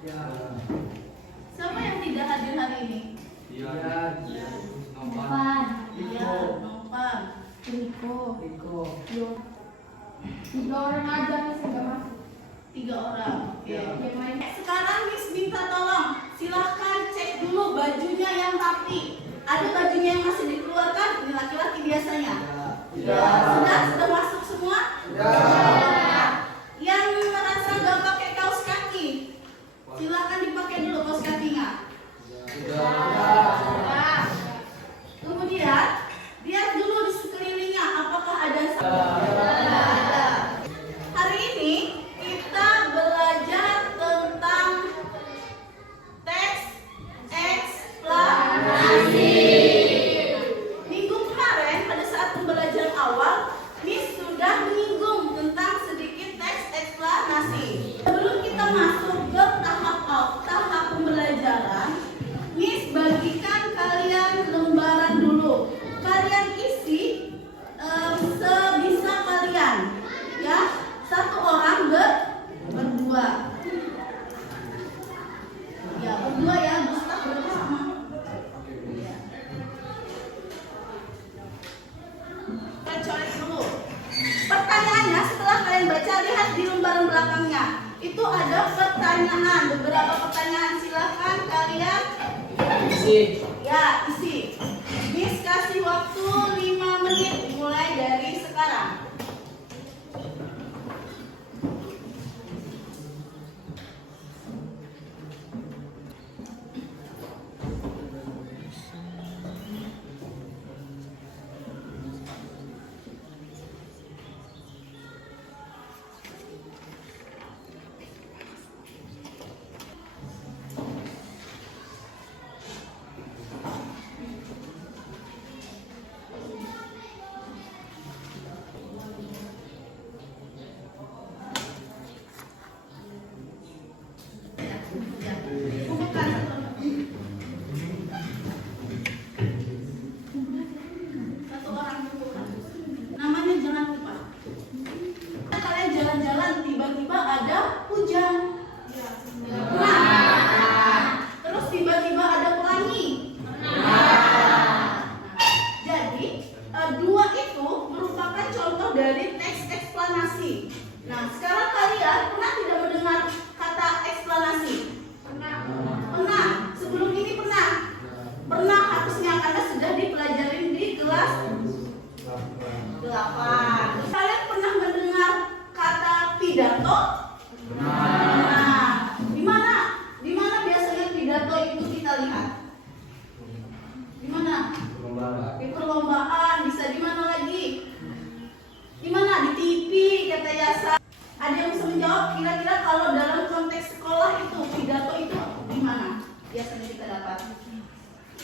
Ya. Siapa yang tidak hadir hari ini? Ya. Novan, Ya, Novan. Riko, Yo. 3 orang aja Miss nggak masuk. 3 orang. Oke. Ya. Yang lain Sekarang Miss minta tolong, silahkan cek dulu bajunya yang rapi. Ada bajunya yang masih dikeluarkan? Ini laki-laki biasanya. Ya. Sudah masuk semua? Ya. Yang merasa nggak pakai kaos kaki, silakan dipakai dulu kaos kakinya. Ya. Kemudian lihat dulu di sekelilingnya apakah ada. Ada. Hari ini kita belajar tentang teks eksplanasi. Minggu kemarin pada saat pembelajaran awal, Miss sudah menyinggung tentang sedikit teks eksplanasi. Sebelum kita masuk ke tahap pembelajaran, Miss bagikan kalian lembaran dulu. Kalian isi sebisa kalian, ya. 1 orang berdua. Ya, berdua ya, Gustaf berapa sama? Ya. Kita coret dulu. Pertanyaannya setelah kalian baca, lihat di lembaran belakangnya. Itu ada pertanyaan, beberapa pertanyaan. Silahkan kalian Isi. ya isi. Miss kasih waktu 5 menit mulai dari sekarang. Satu orang dulu. Namanya jangan lupa. Kalian jalan-jalan tiba-tiba ada hujan. Nah, terus tiba-tiba ada pelangi. Jadi 2 itu merupakan contoh dari teks eksplanasi. Nah, sekarang kalian pernah tidak mendengar kata eksplanasi? Pernah. Sebelum ini pernah. Pernah, harusnya karena sudah dipelajarin di kelas 8. Kalian pernah mendengar kata pidato? Nah, di mana biasanya pidato itu kita lihat? Di mana? Di perlombaan, bisa di mana lagi? Di mana? Di TV, kata Yasa. Ada yang bisa menjawab kira-kira kalau dalam konteks sekolah itu pidato itu di mana biasanya kita dapat?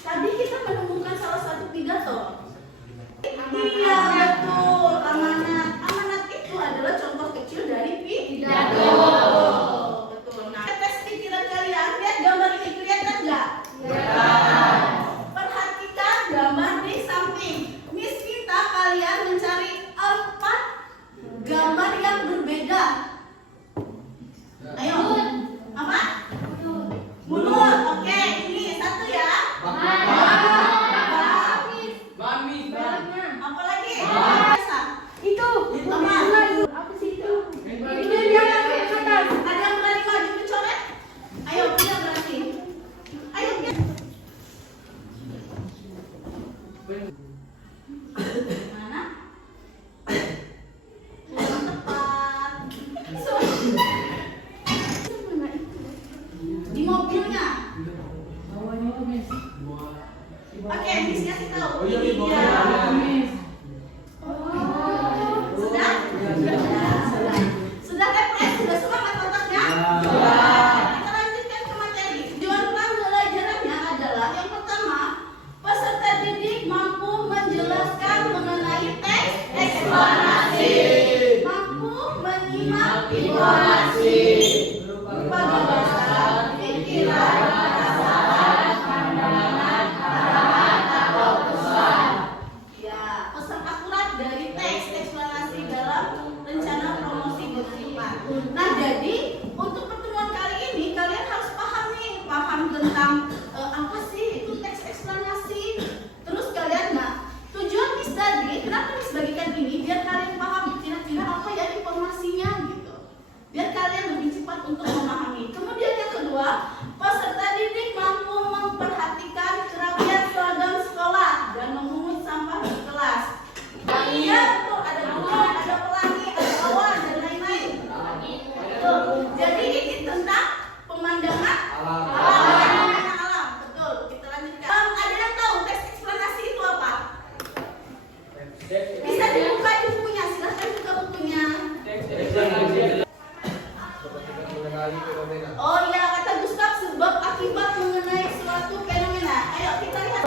Tadi kita menemukan salah satu pidato. Iya betul, amanat. Amanat itu adalah contoh kecil dari pidato. Betul. Nah, tes pikiran kalian, lihat gambar ini, kelihatan nggak? Perhatikan gambar di samping. Miss minta kalian mencari 4 gambar yang berbeda. Ayo. Apa? Mulut. Oke, ini 1 ya. Mami. Apa lagi? itu. Apa? Apa sih itu? Itu dia ke atas. Ada yang berani maju mencoret? Ayo, kita berani. Ayo, kita. Mana? Kurang tepat. Mana itu? Di mobilnya. Oke, Miss kasih tahu. Oh iya, di Ini mobil. dia. Sudah? Sudah refresh? Sudah semangat otaknya? Kita lanjutkan ke materi. Tujuan pembelajarannya adalah yang pertama, peserta didik mampu menjelaskan mengenai teks eksplanasi, mampu menyimak informasi berupa gagasan, pikiran, perasaan, pandangan, arahan, atau pesan. Ya, pesan akurat dari teks eksplanasi dalam rencana promosi berlipat. Nah, jadi untuk pertemuan kali ini kalian harus tentang apa sih itu teks eksplanasi. Terus kalian, nah tujuan Miss tadi, kenapa Miss bagikan ini? Biar kalian paham kira-kira apa ya informasinya gitu. Biar kalian lebih cepat untuk memahami. Kemudian yang kedua, peserta didik mampu memperhatikan kerapian seragam sekolah dan memungut sampah di kelas. Iya, tuh ada guru, ada pelangi, ada awan dan lain-lain. Tuh, jadi ini tentang pemandangan alam. Betul. Kita lanjutkan. Ada yang tahu teks eksplanasi itu apa? Bisa dibuka bukunya, silahkan buka bukunya. Oh iya, kata Gustav, sebab akibat mengenai suatu fenomena. Ayo kita lihat.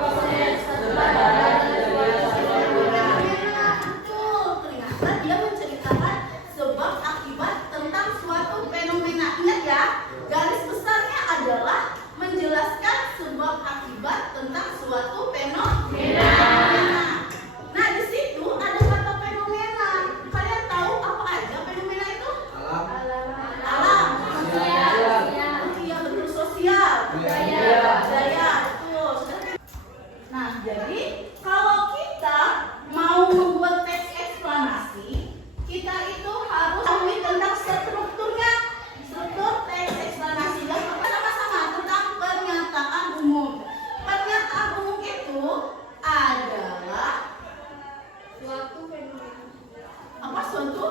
Betul, ternyata dia menceritakan sebab akibat tentang suatu fenomena. Ingat ya, garis besarnya adalah menjelaskan sebab akibat tentang suatu fenomena. Nah, di situ ada kata fenomena. Kalian tahu apa aja fenomena itu? Alam. Iya, betul, sosial. Budaya. Betul. Nah, jadi kalau kita mau membuat teks eksplanasi, kita itu harus tahu tentang strukturnya. Struktur teks eksplanasi. Dan sama-sama tentang pernyataan umum. Pernyataan umum itu adalah Suatu fenomena. apa? Suatu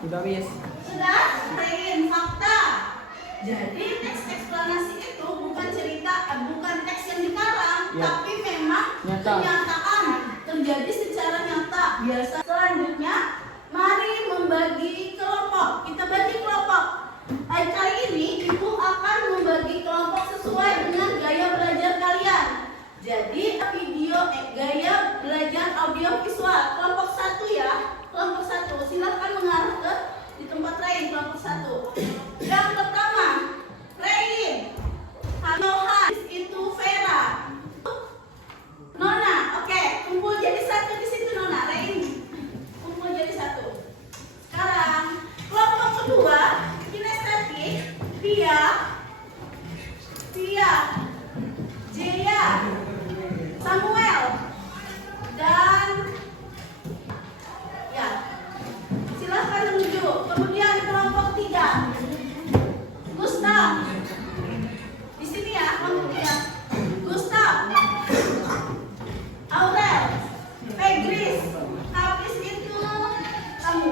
Sudah, Miss. sudah lain fakta. Jadi teks eksplanasi itu bukan cerita, bukan teks yang dikarang, Ya. tapi memang Nyata. kenyataan terjadi secara nyata. Biasa. Selanjutnya, mari membagi kelompok. Kita bagi kelompok. Kali ini ibu akan membagi kelompok sesuai dengan gaya belajar kalian. Jadi gaya belajar audio visual kelompok 1 ya. Kelompok 1 silakan mengarah ke di tempat lain. Kelompok 1. Yang pertama, Rein, Johan, itu Vera, Nona. Oke, kumpul jadi satu di situ Nona. Rein, kumpul jadi satu. Sekarang kelompok kedua, kinestetik, Tia, Jaya, Samuel, dan ya, silahkan menuju. Kemudian kelompok 3, Gustav. Di sini ya, kelompok 3. Gustav, Aurel, Pegris, Hafiz itu kamu.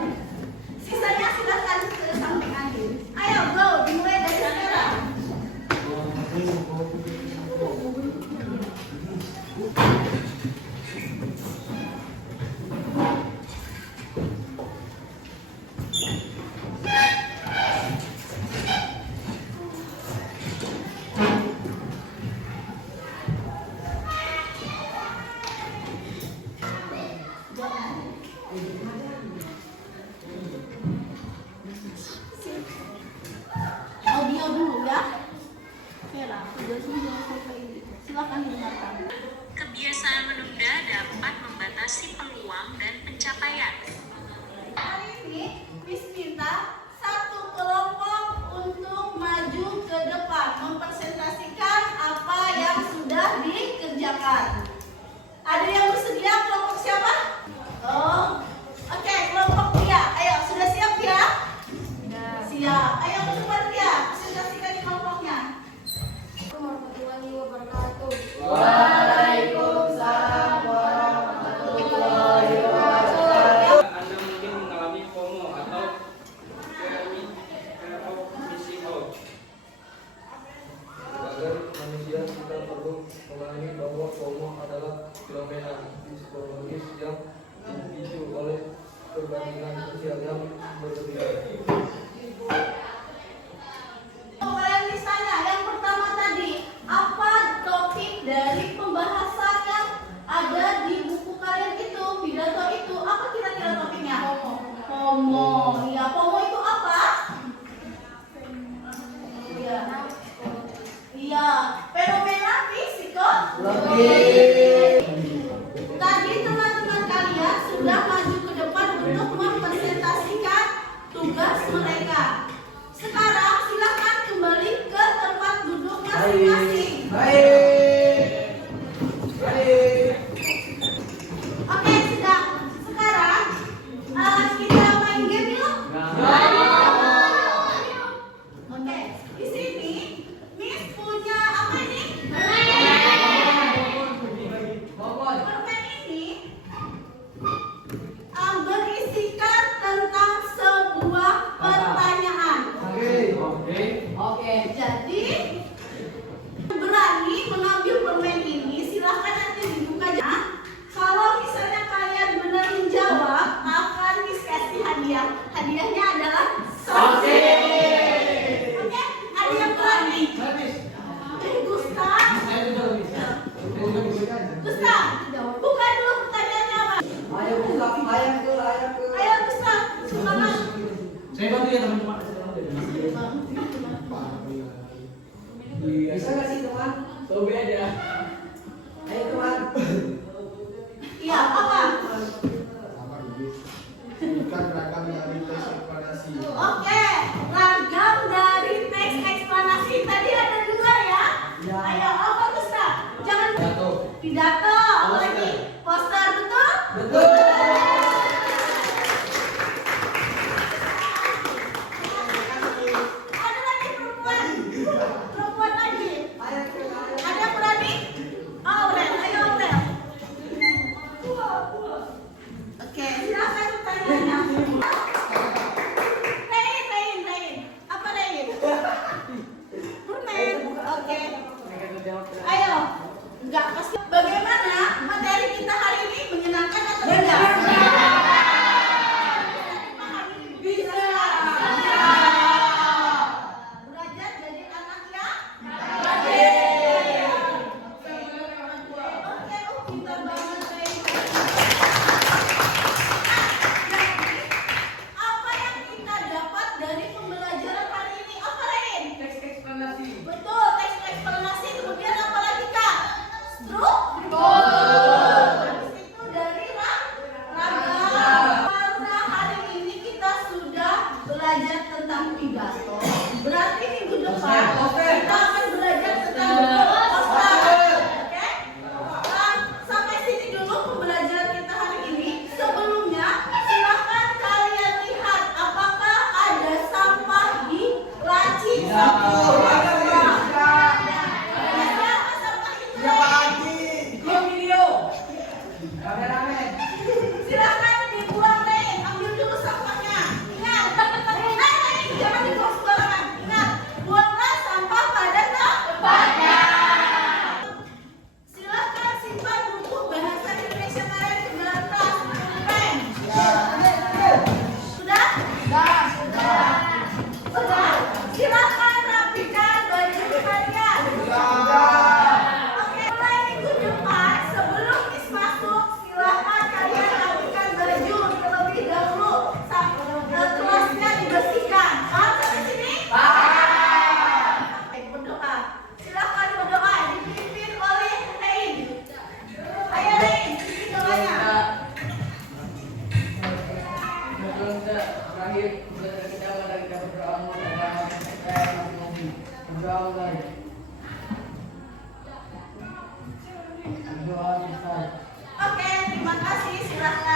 Sisanya silahkan ke samping Andin. Ayo, go, dimulai dari sekarang. Audio dulu ya. Vera, silakan didengarkan. Kebiasaan menunda dapat membatasi peluang dan pencapaian. Hari ini Miss minta satu kelompok untuk maju ke depan mempresentasikan apa yang sudah dikerjakan. Ada yang bersedia? Kelompok siapa? Oh, oke, kelompok Tia. Ayo, sudah siap ya? Siap. Ayo cepat ya, presentasikan di kelompoknya. Warahmatullahi wabarakatuh. Waalaikumsalam warahmatullahi wabarakatuh. Anda mungkin mengalami FOMO atau fear of missing out. Agar manusia kita perlu memahami bahwa FOMO adalah fenomena psikologis yang dipicu oleh perbandingan sosial yang berlebihan. Kalian misalnya yang pertama tadi, apa topik dari pembahasan yang ada di buku kalian itu, pidato itu, apa kira-kira topiknya? FOMO. Iya, FOMO itu apa? Iya. Iya, fenomena psikologis. Tadi teman-teman kalian sudah maju ke Gustaf, buka dulu pertanyaannya apa? Ayo Gustaf, ayo ke. Ayo Gustaf, semangat. Saya bantu ya teman-teman. Bisa nggak sih teman? Coba aja. Ayo teman. Iya, apa? Bukan ragam dari tes eksplanasi. Oke, ragam dari teks eksplanasi tadi ada dua ya. Ya. Ayo, apa Gustaf? Jangan Pidato. pidato, apa lagi? Poster, betul? Betul. Ada lagi perempuan. Perempuan lagi. Ayo ke. Ada yang berani? Oh, Aurel, ayo Aurel. Oke, silakan pertanyaannya. Rein. Apa Rein? Permen. Oke. Ayo. Enggak pasti. Bagaimana materi kita hari ini menyenangkan atau tidak? Bisa. Belajar jadi anak yang baik. Oke, pintar banget Rein. Apa yang kita dapat dari pembelajaran hari ini? Apa Rein? Teks eksplanasi. Betul, teks eksplanasi. Kemudian apa lagi Kak? Habis itu dari ragam. Karena hari ini kita sudah belajar tentang pidato. Berarti minggu depan kita akan belajar tentang poster. Oke? Sampai sini dulu pembelajaran kita hari ini. Sebelumnya, silakan kalian lihat apakah ada sampah di laci sampah. Siapa sampah itu? Silakan dibuang Rein, ambil dulu sampahnya. Ingat, Rein, jangan dibuang sembarangan. Ingat, buanglah sampah pada tempatnya. Silakan simpan buku bahasa Indonesia kalian ke dalam tas. Pen. Sudah? Sudah. Silakan rapikan baju kalian. Oke, mulai minggu depan sebelum Miss masuk, silakan kalian rapikan baju terlebih dahulu. Kelasnya dibersihkan. Paham sampai sini? Paham. Berdoa. Silakan berdoa dipimpin oleh Rein. Ayo Rein, pimpin doanya. Oke, terima kasih. Silakan